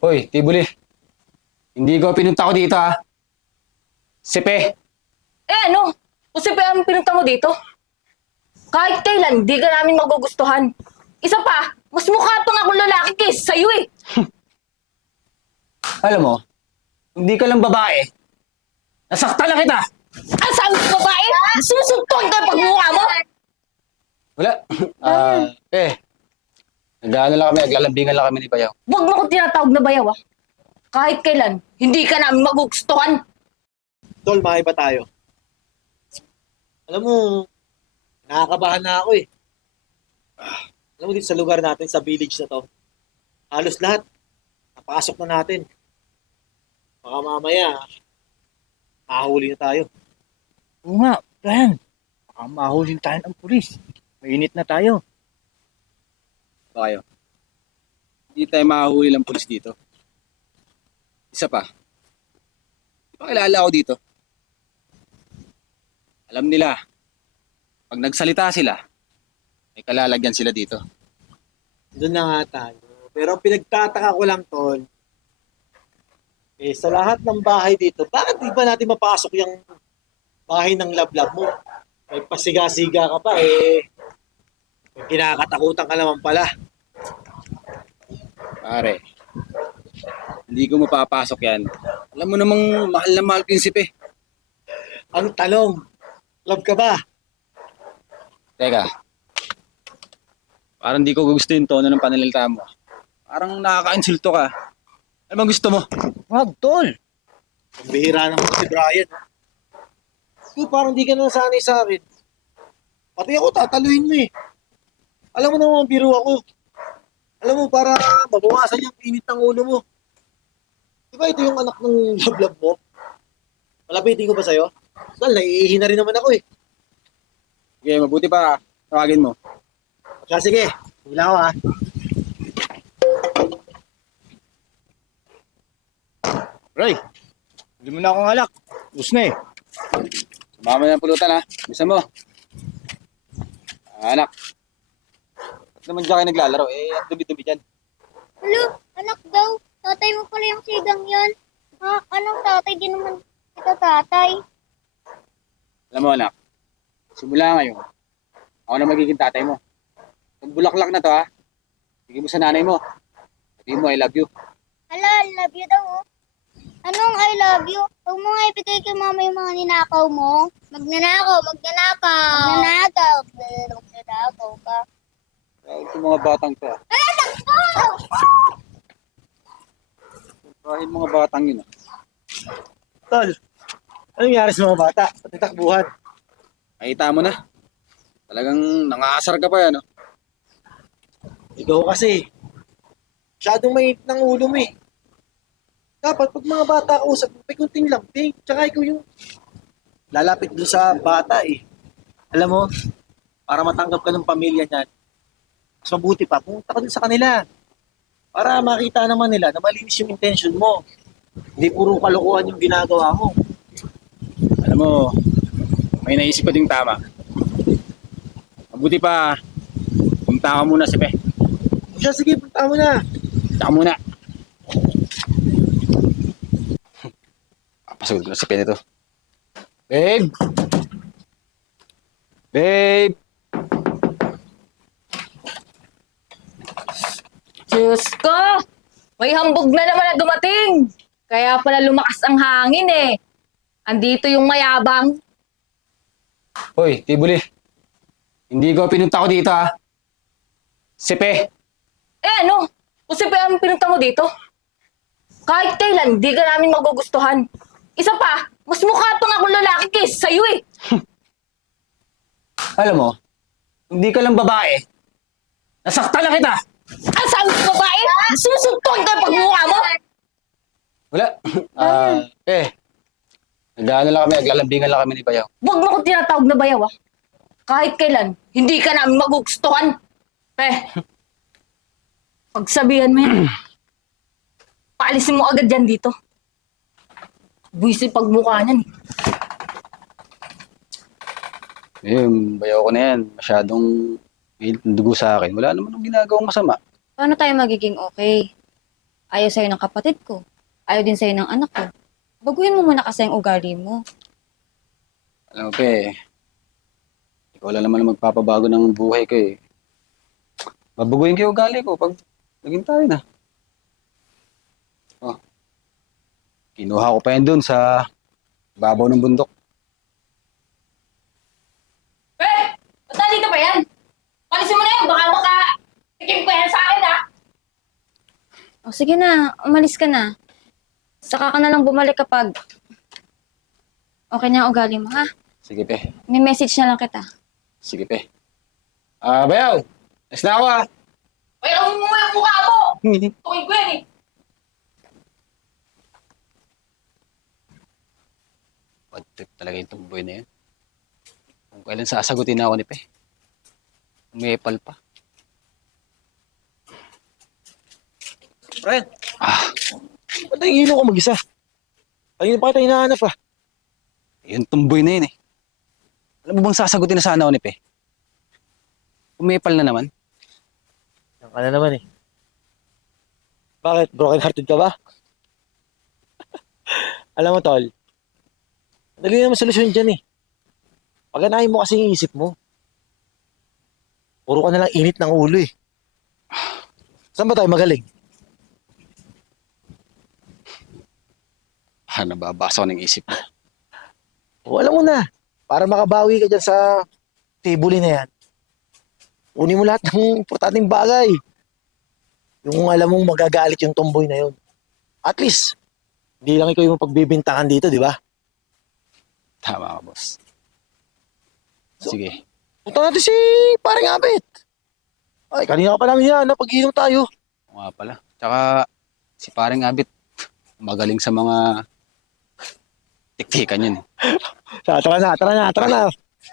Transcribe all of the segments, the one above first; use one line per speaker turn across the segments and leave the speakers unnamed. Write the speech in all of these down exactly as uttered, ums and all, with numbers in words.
Hoy, Tibuli. Hindi ko pinunta ko dito, ha? Sipe.
Eh ano? Kung si ang pinunta mo dito? Kahit kailan, di ka namin magugustuhan. Isa pa, mas mukha pang akong lalaki kaysa sa'yo eh.
Alam mo, hindi ka lang babae. Nasaktan na kita!
Ang sabi ko babae, susuntuan ka pag mukha mo.
Wala. Ah, eh. Nag-ano lang kami, naglalambingan lang kami ni Bayaw.
Huwag mo kong tinatawag na bayaw ah. Kahit kailan, hindi ka namin magugustuhan.
Tol, maiba tayo. Alam mo, nakakabahan na ako eh. Ah, alam mo dito sa lugar natin, sa village na to, halos lahat, napasok na natin. Baka mamaya, mahuli na tayo.
Oo nga, Brian. Baka mahulin tayo ng pulis. Mainit na tayo.
Bayaw. Hindi tayo makahuli ng pulis dito. Isa pa. Di ba kilala ako dito? Alam nila, pag nagsalita sila, may kalalagyan sila dito.
Doon na nga tayo. Pero ang pinagtataka ko lang, Tol, eh, sa lahat ng bahay dito, bakit di ba natin mapasok yung bahay ng lablab mo? May pasiga-siga ka pa, eh, may kinakatakutan ka naman pala.
Pare, hindi ko mapapasok yan. Alam mo namang mahal na mahal ko yung sipe.
Ang tanong, love ka ba?
Teka, parang di ko gusto yung tono ng pananalita mo. Parang nakaka-insulto ka. Ano bang gusto mo?
Wag, tol.
Ang bihira naman si Brian. Ikaw parang di ka na nasanay sa akin. Pati ako tataluin mo eh. Alam mo naman, biro ako. Alam mo, para mabawasan yung init ng ulo mo. Di ba ito yung anak ng lablab mo? Malapitin ko ba sa'yo? Well, naiihi na rin naman ako eh.
Sige, mabuti pa. Tawagin mo.
Kaya sige, hila ako ha.
Roy, hindi mo na akong alak. Bus na eh.
Sumama na ng pulutan, ha? Bisa mo. Ah, anak. Ba't naman dyan kayo naglalaro? Eh, ang dumi-dumi dyan.
Hello, anak daw. Tatay mo pala yung sigang yan. Ha? Anong tatay? Di naman kita tatay.
Alam mo, anak. Simula ngayon, ako na magiging tatay mo. Ang bulaklak na to, ha? Sige mo sa nanay mo. Sabihin mo, I love you.
Hala, I love you daw oh. Anong I love you? Huwag mo nga ibigay kay mama yung mga ninakaw mo. Magnanakaw, magnanakaw. Magnanakaw. Magnanakaw ka.
Ah, itong mga batang to, ha? Kahit mga batang yun, ha?
Tol, anong nangyari sa mga bata? Pati takbuhan.
Nakita mo na. Talagang nangaasar ka pa yan, no?
Ikaw kasi, masyadong mainit ng ulo mo eh. Dapat pag mga bata usap, may kunting lambing. Tsaka ikaw yung lalapit doon sa bata eh. Alam mo, para matanggap ka ng pamilya niyan, mas mabuti pa, pumunta ka dun sa kanila. Para makita naman nila na malinis yung intention mo. Hindi puro kalokohan yung ginagawa mo.
Alam mo, may naisip ko ding tama. Mabuti pa, punta ka muna si Pe.
Siya, sige, punta mo na.
Punta ka muna. Papasagod ko na si Pe nito. Babe! Babe!
Diyos ko! May hambog na naman na dumating. Kaya pala lumakas ang hangin eh. Andito yung mayabang.
Hoy, Tibuli. Hindi ko pinunta ko dito, ha? Si Pe.
Eh ano? Kung si ang pinunta mo dito? Kahit kailan, di ka namin magugustuhan. Isa pa, mas mukha pang akong lalaki kaysa sa'yo eh.
Alam mo, hindi ka lang babae. Nasaktan na kita!
Ang sabi ko babae, susuntuan ka pag mukha mo.
Wala. Ah, eh. Nag-ano lang kami, naglalambingan lang kami ni Bayaw.
Huwag mo kong tinatawag na bayaw ah. Kahit kailan, hindi ka namin magugustuhan. Eh, pagsabihan mo yan, paalisin mo agad yan dito. Buwisit pagmukha niyan eh.
Eh, yung Bayaw ko na yan, masyadong may dugo sa akin. Wala naman ang ginagawang masama.
Paano tayo magiging okay? Ayaw sa'yo ng kapatid ko. Ayaw din sa'yo ng anak ko. Baguhin mo muna kasi ang ugali mo.
Alam mo, pe, ikaw lang naman ang magpapabago ng buhay ko eh. Babaguhin ko yung ugali ko pag naging tayo na. Oh. Kinuha ko pa yan dun sa babaw ng bundok.
Eh! Ba't dito pa yan? Palisin mo na yan, baka maka... Tikim ko yan sa akin, ha?
O sige na, umalis ka na. Saka ka na lang bumalik kapag okay na ang ugali mo, ha?
Sige, pe.
May message na lang kita.
Sige, pe. Ah, bayaw! Next na ako, ah!
Ay, ang mo yung mukha mo! Tuwing ko yan, eh.
Bad trip talaga yung tumboy na yun. Kung kailan sasagutin na ako ni Pe. Umepal pa.
Brian,
Ah,
ba't nahihilo ko mag-isa? Kanina pa kita hinahanap ah.
yung tumboy na yun eh. Alam mo bang sasagutin na sana ako ni Pe? Umepal na naman.
Yan ka na naman eh. Bakit? Broken hearted ka ba? Alam mo, tol, dali naman solusyon dyan eh. Paganahin mo kasi yung isip mo. Puro ka na lang init ng ulo eh. Saan ba tayo magaling?
Ah, nababasa ko ng isip mo.
O alam mo na, para makabawi ka dyan sa table na yan, unin mo lahat ng importanteng bagay. Yung alam mong magagalit yung tomboy na yun. At least, hindi lang ikaw yung pagbibintangan dito, di ba?
Tama ka, boss. Sige.
Punta natin si paring Abet. Ay, kanina ka pa namin yan, pag-inom tayo.
Oo nga pala. Tsaka, si paring Abit, magaling sa mga tiktikan yun. eh.
Tara, tara na, tara na, tara na.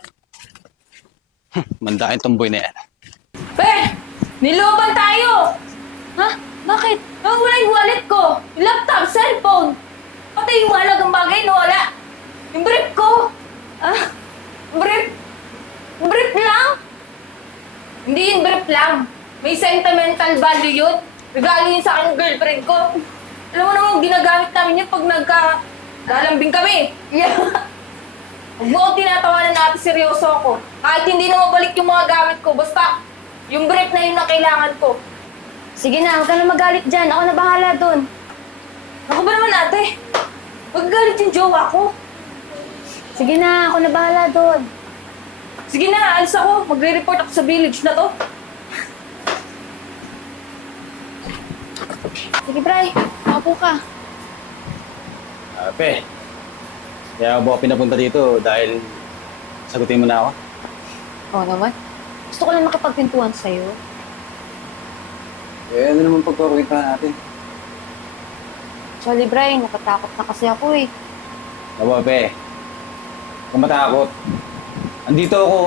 Mandain tumboy na yan.
Pe! Niloban tayo!
Ha? Bakit?
Nawala yung wallet ko, yung laptop, cellphone. Pati yung mahalagang bagay, nawala. Yung brief ko. Ah, brief? Brief lang? Hindi yung brief lang. May sentimental value yun. Regalo yun sa akin ng girlfriend ko. Alam mo naman, ginagamit namin yun pag nagka-lalambing kami. Yeah. Huwag mo akong tinatawanan natin, seryoso ako. Kahit hindi na mabalik yung mga gamit ko, basta yung brief na yun na kailangan ko.
Sige na, huwag ka na magalit dyan. Ako na bahala dun.
Ako ba naman ate? Magagalit yung jowa ko.
Sige na, ako na bahala dun.
Sige na, alis ako. Magre-report ako sa village na to.
Sige, Bray. Maupo ka.
Ah, Pe, kaya ako pinapunta dito dahil sagutin mo na ako.
Oo naman. Gusto ko lang makapagpintuan sa'yo.
Eh, ano naman pagkakita natin?
Actually, Bray, natatakot na kasi ako eh.
Aba, Pe, kung matakot, andito ako.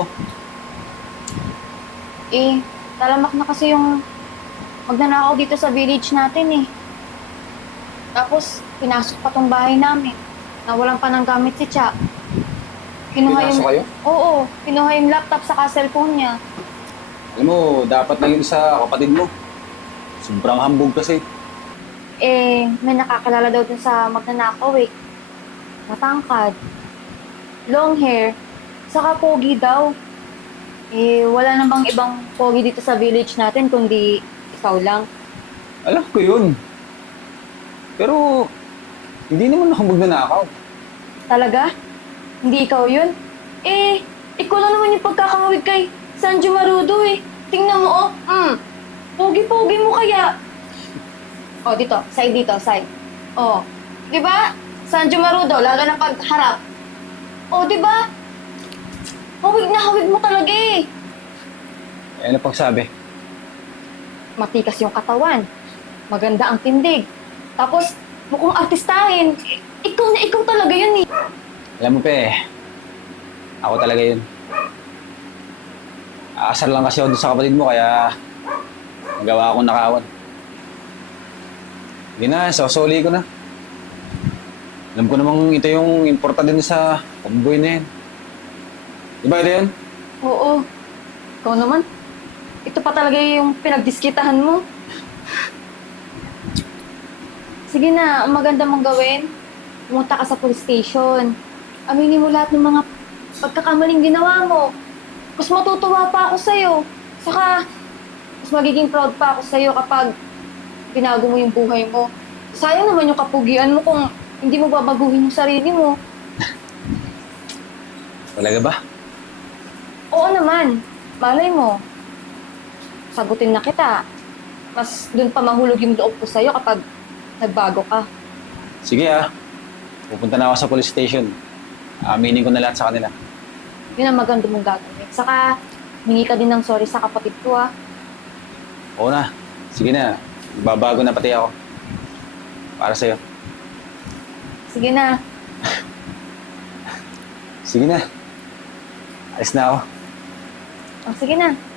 Eh, talamak na kasi yung magnanakaw dito sa village natin eh. Tapos, pinasok pa tong bahay namin. Nawalan pa ng gamit si Cha. Kinuha
Pinasok
yung...
kayo?
Oo, kinuha yung laptop sa cellphone niya.
Alam mo, dapat lang yun sa kapatid mo. Sobrang hambog kasi.
Eh, may nakakilala daw dun sa magnanakaw eh. Matangkad. Long hair. Saka pogi daw. Eh, wala namang ibang pogi dito sa village natin kundi ikaw lang.
Alam ko yun. Pero, hindi naman ako magnanakaw.
Talaga? Hindi ikaw yun? Eh, ikaw lang naman yung pagkakahawig kay Sanjo Marudo eh. Tingnan mo oh. Mm. Pogi-pogi mo kaya. Oh, dito. Side dito. Side. Oh. Di ba? Sanjo Marudo, lalo ng pagharap. Oh, di ba? Hawig na hawig mo talaga eh.
Eh, ano pang sabi?
Matikas yung katawan. Maganda ang tindig. Tapos, mukhang artistahin. I- ikaw na ikaw talaga yun eh.
Alam mo, Pe, ako talaga yun. Aasar lang kasi ako doon sa kapatid mo, kaya nagawa akong nakawan. Hindi na, sosoli ko na. Alam ko namang ito yung importante din sa tomboy na yan. Di ba ito yun?
Oo. Ikaw naman. Ito pa talaga yung pinagdiskitahan mo. Sige na, ang maganda mong gawin, pumunta ka sa police station. Aminin mo lahat ng mga pagkakamaling ginawa mo. Mas matutuwa pa ako sa'yo. Saka, mas magiging proud pa ako sa'yo kapag binago mo yung buhay mo. Sayang naman yung kapugian mo kung hindi mo babaguhin yung sarili mo.
Talaga ba?
Oo naman, malay mo. Sagutin na kita. Mas dun pa mahulog yung loob ko sa'yo kapag nagbago ka.
Sige ah. Pupunta na ako sa police station. Aminin ko na lahat sa kanila.
Yun ang maganda mong gagawin. Saka, hingi ka din ng sorry sa kapatid ko, ah.
Oo na. Sige na. Babago na pati ako. Para sa'yo.
Sige na.
Sige na. Alis na ako.
O, sige na.